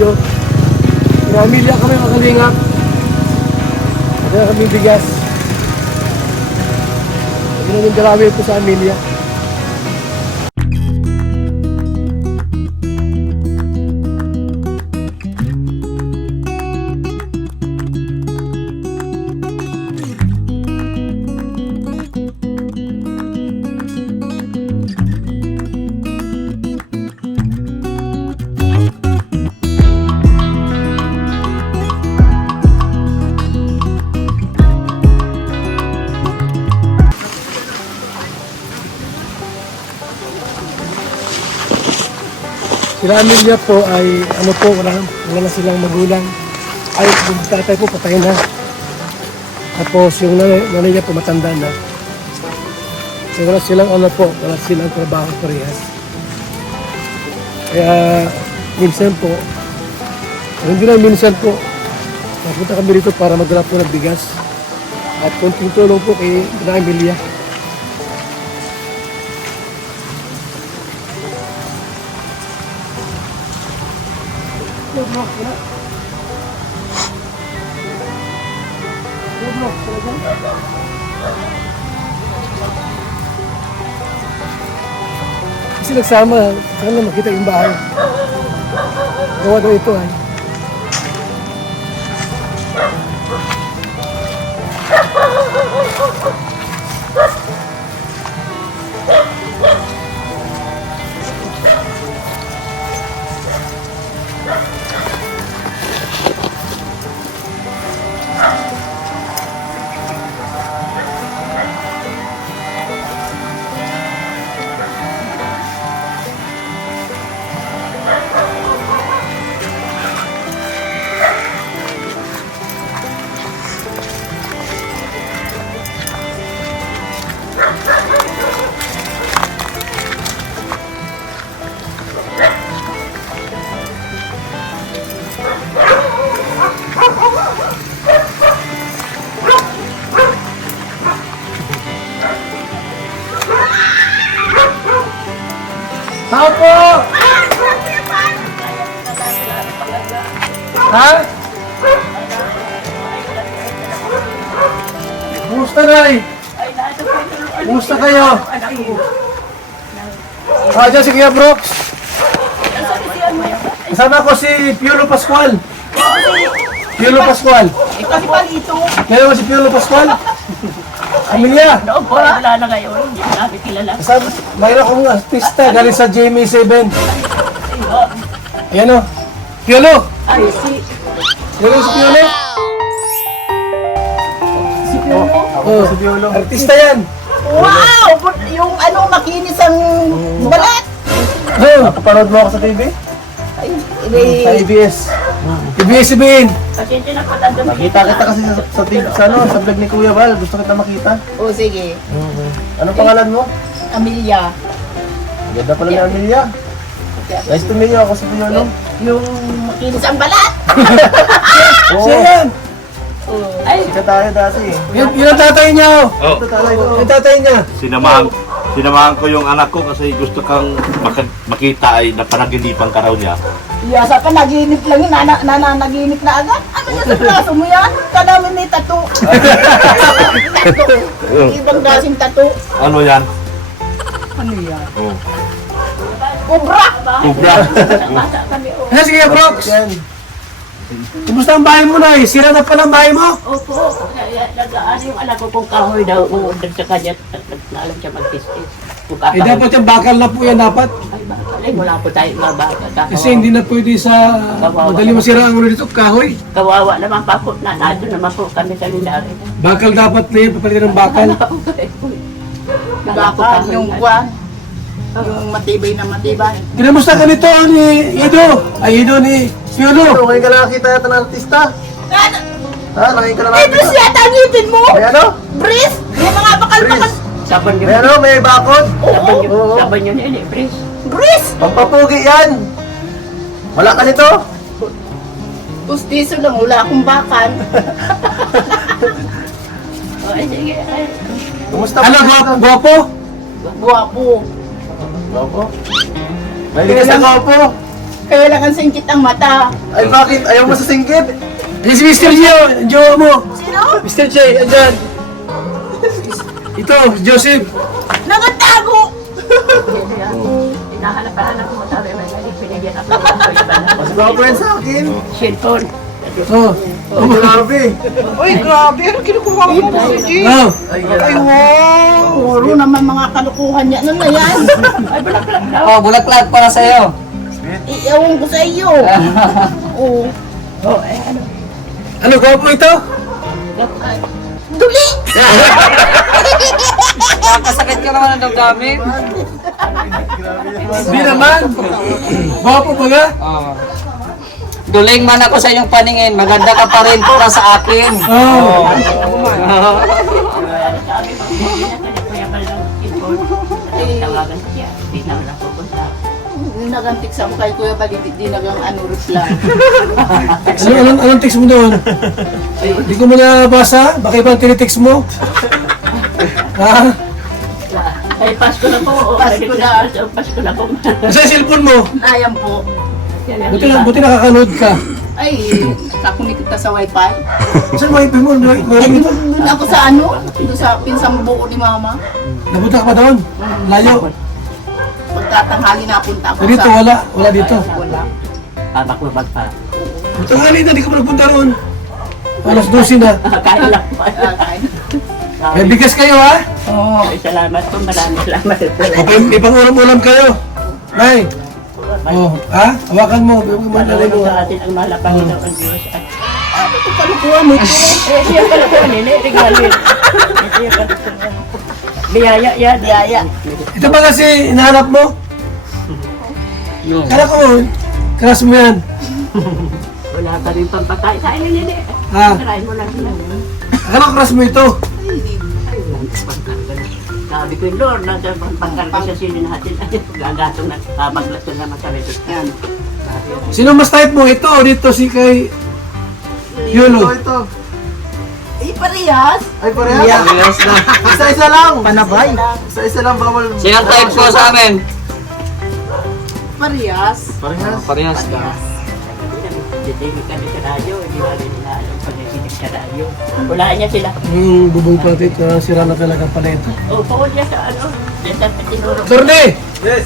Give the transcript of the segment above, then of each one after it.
video. Pinamilya kami mga kalingap. Kaya kami bigas. Hindi namin darami po sa Amelia. Sila Amelia po ay ano po, wala na silang magulang. Ay, yung tatay po patay na. Tapos yung nanay niya po matanda na. So wala silang ano po, wala silang trabaho parehas. Kaya minsan po, hindi na minsan po, napunta kami dito para magdala po ng bigas. At konting tulong po kay Amelia. Kasi nagsama, sana makita yung bahay. Gawa daw ito ay. Tao po! Ha? Kumusta Nay? Kumusta kayo? Dyan si Kuya Brooks. Kasama ko si Piolo Pascual. Piolo Pascual. Kasi palito. Kaya mo si Piolo Pascual? Amelia. Noon po, wala na ngayon. Hindi ko namin kilala. Mayroon akong artista galing sa Jamie 7. Ayan o. Piolo. Ay, si Piolo si Piolo. Piolo. Oh, si Piolo. Artista yan. Wow! Yung anong makinis ang balat. Oh, napapanood mo ako sa TV? Ay, Sa ABS. ABS-CBN. Pasensya na pala doon. Nakita kita kasi sa vlog ni Kuya Val. Gusto kita makita. O, sige. Anong pangalan mo? Amelia. Ganda pala ni Amelia. Nice to meet you. Ako si Piolo. Yung makinis ang balat. Siya yan. Ay, Siya tayo dati. Yun ang tatay niya. Oh, Yung tatay niya. sinamahan ko yung anak ko kasi gusto kang makita ay napanaginipan ka raw niya. yasa ka, naginip lang yun. Naginip na agad. Ano yan sa braso mo yan? Kalamin ni tattoo. Ibang gasing tattoo. Ano yan? Ano yan? Oh. Kubra! Kubra. Yan sige Brooks. Kumusta ang bahay mo na eh? Sira na pala ang bahay mo? Opo, nag-aano yung anak ko kung kahoy daw uundag sa kanya at alam siya mag-tistis. Eh dapat yung bakal na po yan dapat. Ay, bakal. Ay, wala po tayo mabaka. Kasi hindi na pwede sa madali masira ang ulo dito, kahoy. Kawawa naman pa po. Nandun naman po kami sa Mindari. Bakal dapat na yun, papalitan ng bakal. Bakal, yung buwan. Yung matibay na matibay. Kinamusta ka nito ni Ido? Ay Ido ni Piolo. Ngayon ka nakakita yata ng artista. Ha? Ngayon ka Eh, nakakita. Bris yata ang ngipin mo! May ano? Bris! Yung mga bakal-bakal. Saban May ano? May bakod? Saban yun yun eh, Prince. Bris! Pampapugi yan. Wala ka nito? Pustiso lang, wala akong bakal. Ay, sige. Ay, Kumusta Ano, gwapo? guwapo. Gwapo. Mahilig ka sa gwapo. Kaya lang ang singkit ang mata. Ay, bakit? Ayaw mo sa singgit? Yan si Mr. Gio, yung jowa mo. Sino? Mr. J, andyan. Ito, Joseph. Nakatago! Mas gwapo yan sa akin. Oh. Oh, grabe. Uy, grabe. Ano kinukuha mo po si Oh. Ay, Ay, wow. Puro naman mga kalukuhan niya. Ano na yan? Oh, bulaklak para sa'yo. Iyawan ko sa iyo. Oo. Ano, gwapo ito? Duli! Kakasakit ka naman ng damdamin. Hindi naman. Gwapo ba nga? Oh. Duling man ako sa iyong paningin, maganda ka pa rin para sa akin. Oh. Nagantik sa kay Kuya Bali, di nagang ano lang. Anong text mo doon? Hindi ko mo nabasa. Baka ibang tinitext mo. Ha? Ay, Pasko na po. Pasko na. Pasko na po. Sa cellphone mo. Ayan po. Buti nakakanood ka. Ay, nakunik kita sa wifi. Saan wifi mo? Ay, doon ako sa ano? Doon sa pinsang buo ni Mama. Napunta ka pa doon? Layo. Pagtatanghali napunta ako Dito, sa... wala. Wala dito. Wala. Tabaklubag pa. Tanghali na, di ka pa nagpunta roon. Alas 12 na. Kaya lang po. May bigas kayo, ha? Oo. Ay, salamat po. Maraming salamat po. May pang-ulam-ulam kayo. Nay. Oh, ha? Hawakan mo. Bibig mo na rin mo. Sa atin ang mahal na Panginoon ang Diyos. At Ano ito kalukuhan mo ito? siya pala po, nini. Regalin. Siya pala po. Biyaya yan. Biyaya. Ito ba kasi hinahanap mo? Kala ko, crush mo yan. Wala ka rin pampatay. Sa akin, nini. Ha? Try mo lang sila. Akala ko crush mo ito. Sabi ko, Lord, nasa pangkarga sa sinin natin. Gagatong na, maglato naman sa medyo. Yan. Sino mas type mo? Ito o dito si kay Yolo? Ito. Eh, parehas. Ay, parehas. Isa-isa lang. Panabay. Isa-isa lang, bawal. Siyang type ko sa amin. Parehas. Parehas. Parehas ka. Titigil kami sa radyo, hindi ba rin nila alam pag-inig sa radyo. Wala niya sila. Yung bubong platit, sira na talaga pala ito. O, pakul niya sa ano, diyan sa tinuro. Torne! Yes.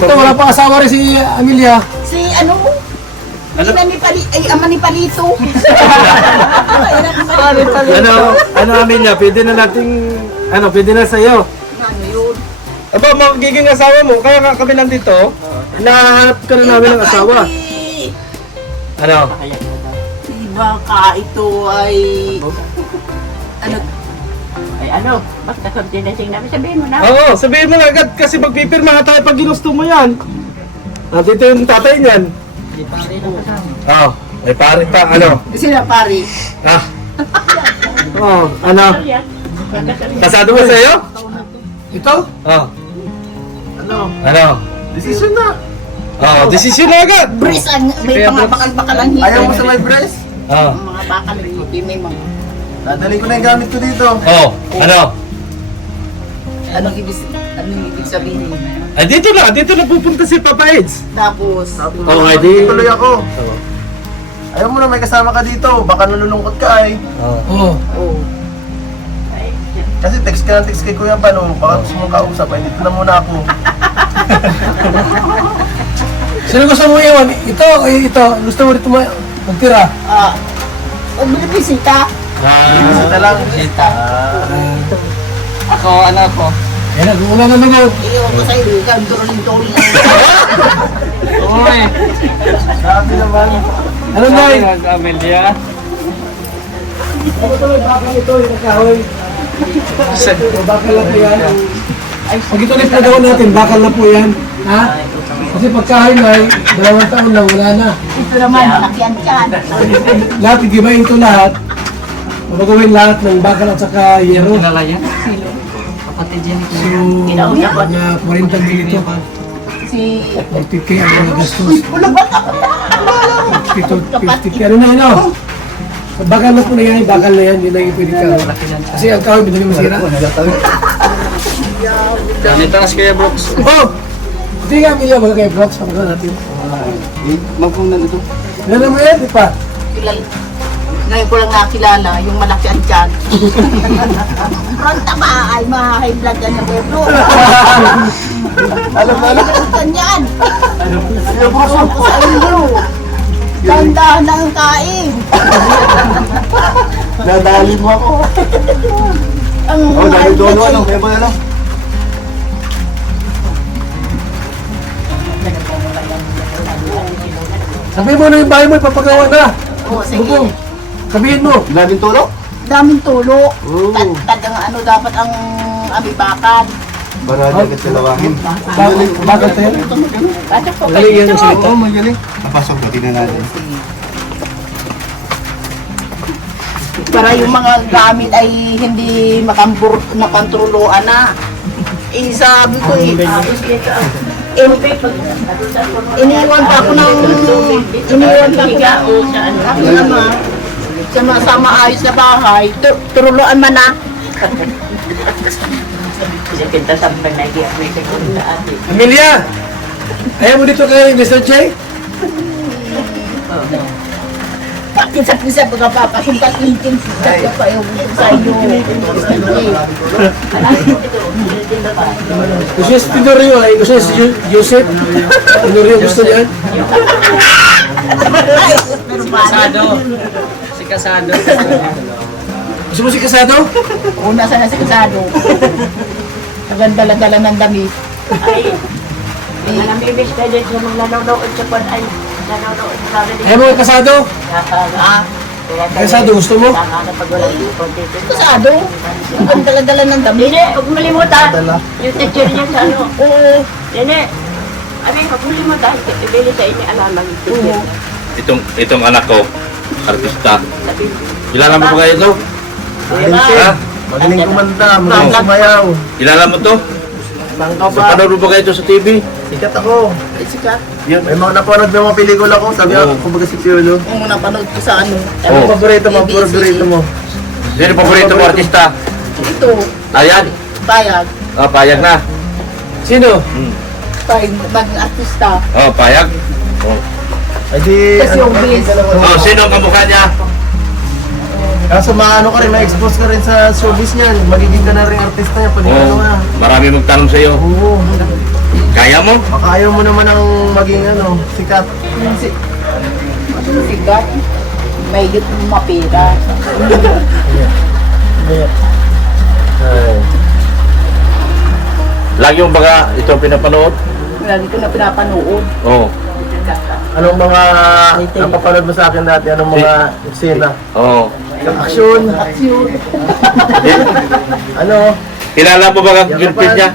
Ito, wala pa asawa rin si Amelia. Si ano? Ina ni Pali... Ay, ama ni Palito. Ano Amelia, pwede na nating, pwede na sa'yo. Ano yun? Aba, magiging asawa mo, kaya kami nandito, nahanap ka na namin ng asawa. Ay, Ano? Kaya na daw. diba ka ito ay... Ano? Ay ano, basta kung tinasing namin, sabihin mo na. Oo, sabihin mo agad kasi magpipirma tayo pag ginusto mo yan. Nandito yung tatay niyan. Hindi pa rin ang kasama. Oo, may pare pa, Sila pari. Ah. Oo, Yan. Kasado mo sa'yo? Ito? Oo. Ano? Decision na. Oo, desisyon na agad. Bris ang... May mga bakal-bakal ang hito. Ayaw mo sa my breast? Oo. Mga bakal ang hito. May mga... Dadali ko na yung gamit ko dito. Oo, Anong ibig sabihin? Ay, dito na pupunta si Papa Eds. Tapos... Oo, ay di. Tuloy ako. Ayaw mo na may kasama ka dito. Baka nalulungkot ka ay. Oo. Oh. Kasi text ka ng text kay Kuya Bano. Baka gusto mong kausap. Ay, dito na muna ako. Sino gusto mo iwan? Ito, ito. Gusto mo rito magtira? Huwag mo na bisita. Bisita lang. Ako, ano ako? Yan na, wala na naman. Iyon ko sa iyo. Kanturol-turol na. Uy! Grabe naman. Ano na eh? Amelia. Ako tuloy, bakal ito, yung kahoy. Bakal na po yan. Pag ito na pinagawa natin, bakal na po yan. Ha? Kasi pag kahoy na, 2 taon lang, wala na. Ito naman, malakyan dyan. Lahat, igibayin ito lahat. Magagawin lahat ng bakal at saka yero. Kilala yan? Kapatid yan. So, mga 40 mil ito. Si... 40k ang mga gastos. Wala ba ka? 50k. Ano na, bakal na po na yan, bakal na yan, yun lang yung pwede kahoy. Kasi ang kahoy, hindi masira. Ganito na si Kuya Brooks. Oh! Hindi nga, Amelia, mga kay Brox, pagkakas natin. Magpunan ito. Alam mo yan, di pa? Ngayon ko lang nakilala, yung malaki ang tiyan. Ang taba ay ma-high blood yan ng bebro. Alam mo yan. Alam ko sa inyo. Dandahan na ang kain. Nadali mo ako. Ang Dahil doon, ano? Kaya ba na lang? Sabihin mo na yung bahay mo, ipapagawa na. Oo, sige. Bubong, sabihin mo. Daming tulog? Daming tulo. Oo. Tagang ano dapat ang abibakan. Barali agad kalawangin. Bakit tayo? Bakit po Galing yan ang salita. Oo, magaling. Napasok na, tingnan natin. para yung mga gamit ay hindi makontroloan na. Eh, sabi ko iniwan pa ako naman sa maayos na bahay, turuloan man na. Kita sampai lagi aku ikut ate. Amelia! Ayaw mo dito kay Mr. J? Pakisa pagkapapahintat-hintin pa yung sa iyo. Gusto si Tinorio ay gusto si Joseph. Tinorio gusto niya. Kasado. Si Kasado. Gusto mo si Kasado? Una sana si Kasado. Nagandala-dala ng damit. Ay, namimiss ka din sa mga nanonood sa pan ay nanonood sa rin. Ayaw mo kay Kasado? Ah, Kasado gusto mo? Saka na pag wala ipon dito. Kasado. Nagandala-dala ng damit. Nene, huwag malimutan. Yung teacher niya sa ano. Oo. Nene, huwag malimutan. Ibili sa inyo alaman yung teacher. Itong anak ko, artista. Sabi, Kilala mo ba kayo ito? Ha? Magaling kumanta, magaling sumayaw. Kilala mo to? Tangka Sa panood mo ba kayo ito sa TV? Sikat ako. Ay, sikat. May mga napanood ng mga pelikula ko. Sabi ako, kumbaga si Piolo. Yung napanood ko sa ano. Anong paborito mo? Paborito mo? Sino paborito mo artista? Ito, Ayan. payag. Ah, payag na. Sino? Payag, maging artista. Oh, payag. Oh. Ay di... Kasi yung Vince. Oh, sino ang kamukha niya? Kaso maano ka rin, ma-expose ka rin sa showbiz niyan. Magiging ka na rin artista niya pag ano Oh, na. marami magtanong sa iyo. Oo. Kaya mo? Baka ayaw mo naman ang maging ano, sikat. Sikat. May higit mapira. Lagi mo baga ito pinapanood? Lagi ko na pinapanood. Oh. Anong mga napapanood mo sa akin dati? Anong mga eksena? Oh. Action! Ano? Kilala mo ba ang girlfriend niya?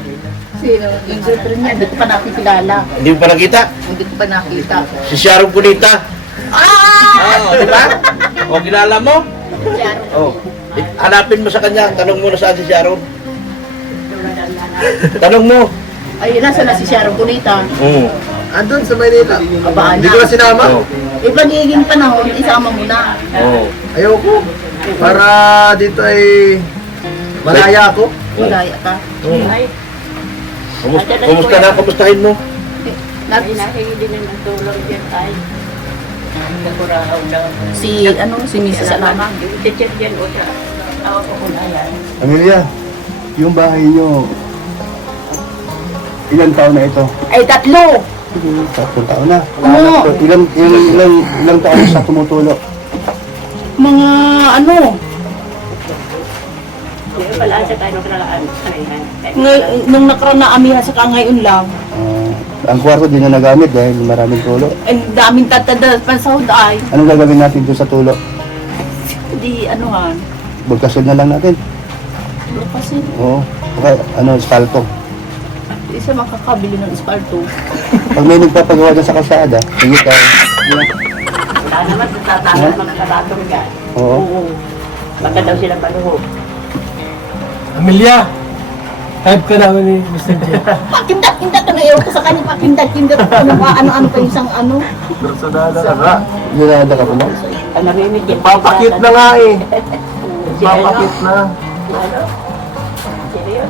Sino? Yung girlfriend niya, hindi ko pa nakikilala. Hindi mo pa nakita? Hindi ko pa nakita. Si Sharon Cunita. Ah! Oh, di ba? O, kilala mo? Oh. Hanapin mo sa kanya. Tanong mo na saan si Sharon. Tanong mo. Ay, nasa na si Sharon Cunita. Oo. Andun sa Maynila. Abaan Hindi ko na sinama. Oh. Eh, pag-iiging panahon, isama mo na. Oh. Ayoko. Para dito ay malaya ako. Malaya ka. ay, Kumusta na? Kumustahin mo? ay nahingi din ng tulong dyan tayo. Nagkurahaw daw. Si, si Mrs. Alama. Yung teacher dyan o sa awa ko kung ayan. Amelia, yung bahay nyo, ilang taon na ito? Ay, 3. 3 taon na. Oo. Ilang taon sa tumutulo? Mga Yung pala sa tayo nakaraan. nung nakaraan na amihan sa ngayon lang. Ang kwarto di na nagamit dahil maraming tulo. Ang daming tatada pansahod ay. Anong gagawin natin doon sa tulo? Hindi, Bulkasyon na lang natin. kasi Oo. Okay, espalto. isa makakabili ng espalto. Pag may nagpapagawa dyan sa kalsada, hingit tayo. Wala naman, tatangan mga karatong dyan. Oo. Oo. Baka daw sila paluho. Amelia! Type ka naman ni Mr. J. Pakindat-kindat na ewan ko sa kanya. Pakindat-kindat. Ano-ano pa isang ano. Personada ka ba? Personada ka ba na? Ang namimig yan. Papakit na nga eh. Sino? Papakit na. Ano? Sino yun?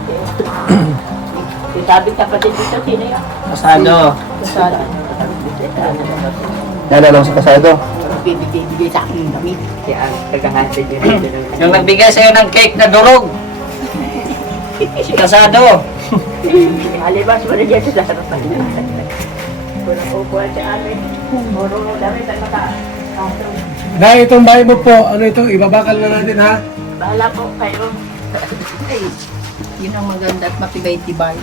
Sabi kapatid dito, sino yun? Kasado. Kasada. Nalala ko sa kasado. Bibigay sa akin ng damit. Kaya ang tagahati din dito. Yung nagbigay sa'yo ng cake na durog. Si Kasado. Alibas mo na dyan sa harapan niya. Walang upuan sa amin. Puro dami tayo maka-outro. Dahil itong bahay mo po, ano ito, ibabakal na natin ha. Bahala po kayo. Ay, yun ang maganda at matibay-tibay.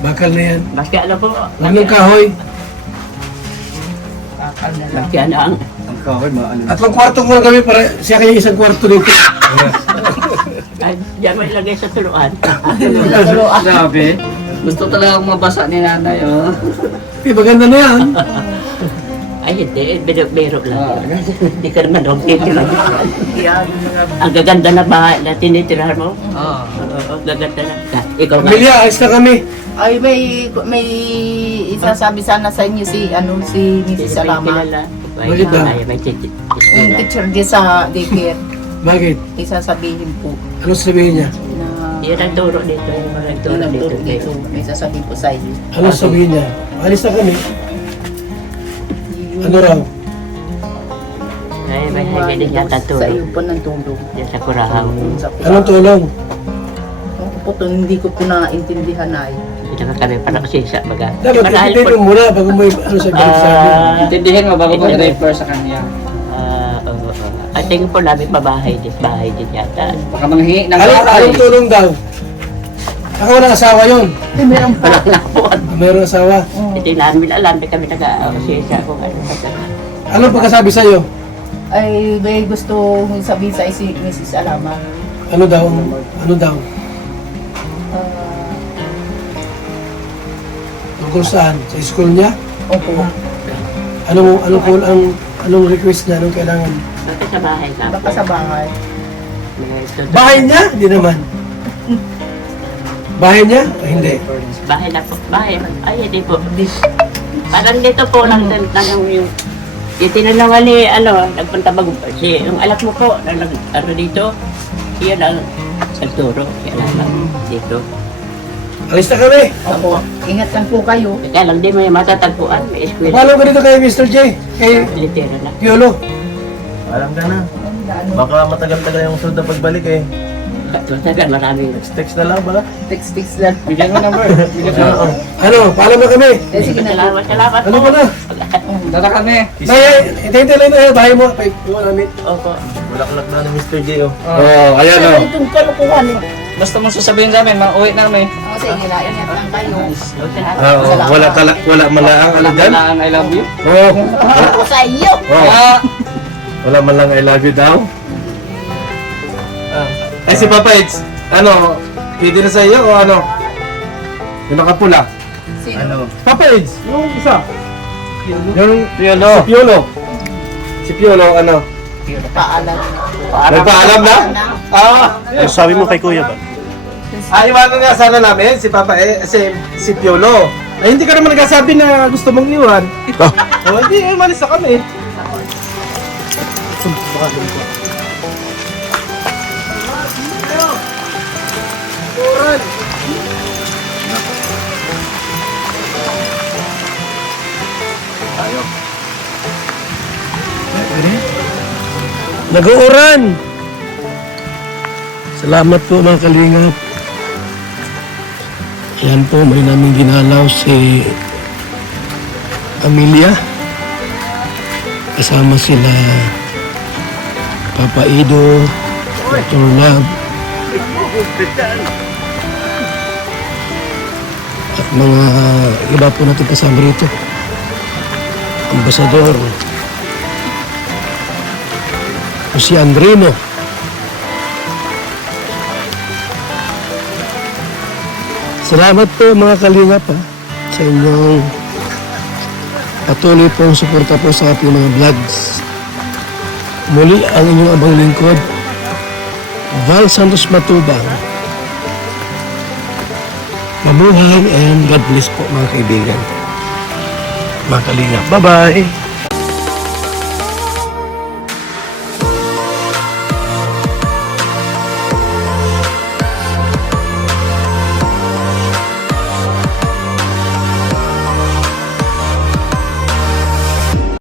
Bakal na yan. Maski ano po. Anong kahoy? Maski ano ang. At pang kwarto ko kami para siya kayo isang kwarto dito. Ay, diyan mo ilagay sa tuluan. Grabe. Gusto talaga akong mabasa ni nanay, oh. Maganda na yan. Ay, hindi. Biro lang. Hindi ka naman okay. Ang gaganda na bahay na tinitirahan mo. Ah. Oo, gaganda na. Ikaw nga. Amelia, ayos na kami. Ay, may isasabi sana sa inyo si Mrs. Salama. Bakit ba? Ay, may chichit. Yung teacher din sa daycare. Bakit? Isasabihin po Ano sabihin niya? na Yun ang turo dito. Yung mga yun turo ang dito. turo dito. May sasabihin po sa inyo. Ano sabihin niya? Alis na kami. Ano raw? Ay, may higay din yata Sa turo. iyo po ng tulong. Yan sa kurahaw. Sa Anong tulong? Ako po to, hindi ko po naintindihan ay. Ito ka kami para kasi sa baga. Dapat Marahil ipitin mo muna bago mo ano sabihin sa amin. Intindihin mo bago mag-refer sa kanya. Oo. At tingin po namin bahay din yata. Baka manghingi ng Anong tulong daw? Ako walang asawa yun. Ay, meron pa. Wala na po. Mayroong asawa. Hindi namin alam, di kami nag-aasya kung ano. Anong pagkasabi sa'yo? Ay, may gusto sabihin sa si Mrs. Alama. Ano daw? Ano daw? Tungkol saan? Sa school niya? Opo. Anong request niya? Anong kailangan? Bakit sa bahay ka? Baka sa bahay. Bahay niya? Hindi naman. Bahay niya? O hindi. Bahay na po. Bahay. Ay, hindi po. Parang dito po lang yung tinanungan ni, nagpunta si, yung alak mo po, ano dito, yun ang nagturo, kaya lang dito. Alis na kami. Opo. Ingat lang po kayo. Kaya lang, di mo yung matatagpuan, may eskwela, Follow ka dito kay Mr. J. Kay litera na. Piolo. Alam ka na. Baka matagal-tagal yung sunod na pagbalik eh. Tagal, maraming. Text na lang ba? Text lang. Bigyan mo number. Bigyan mo. Ano? Follow na kami. Eh, sige na. Salamat Ano po. ba na? Dala kami. Hintay lang na bahay mo. Iwan namin. Opo. Bulaklak na ni Mr. J oh. Oh, ayan o. Itong kalukuhan eh. Basta mo sasabihin sa amin, mauwi namin. O, sige na. Ingat lang kayo. Wala man lang ano dyan? Wala I love you. Oh. Ako sa iyo. Ah, Wala man lang I love you daw? Ay si Papa Eds, ano? Pwede na sa iyo o ano? Yung nakapula? Sino? Papa Eds, yung isa. Yung Piolo. si Piolo. Si Piolo, ano? Paalam. Nagpaalam na? Ah! Sabi mo kay Kuya ba? Iwanan nga sana namin si Papa si Piolo. Ay hindi ka naman nagsasabi na gusto mong iwan. Oh, hindi, umalis na kami. Nag-uuran. Salamat po mga kalingap. Ayan po, may namin ginalaw si Amelia. Kasama sila Papa Ido, Dr. Lab, at mga iba po natin kasama rito. Ambasador Jose Andrino. Salamat po mga kalingap sa inyong patuloy pong suporta po sa ating mga vlogs. Muli ang inyong abang lingkod, Val Santos Matubang. Mabuhay and God bless po mga kaibigan. Mga kalingap. Bye-bye!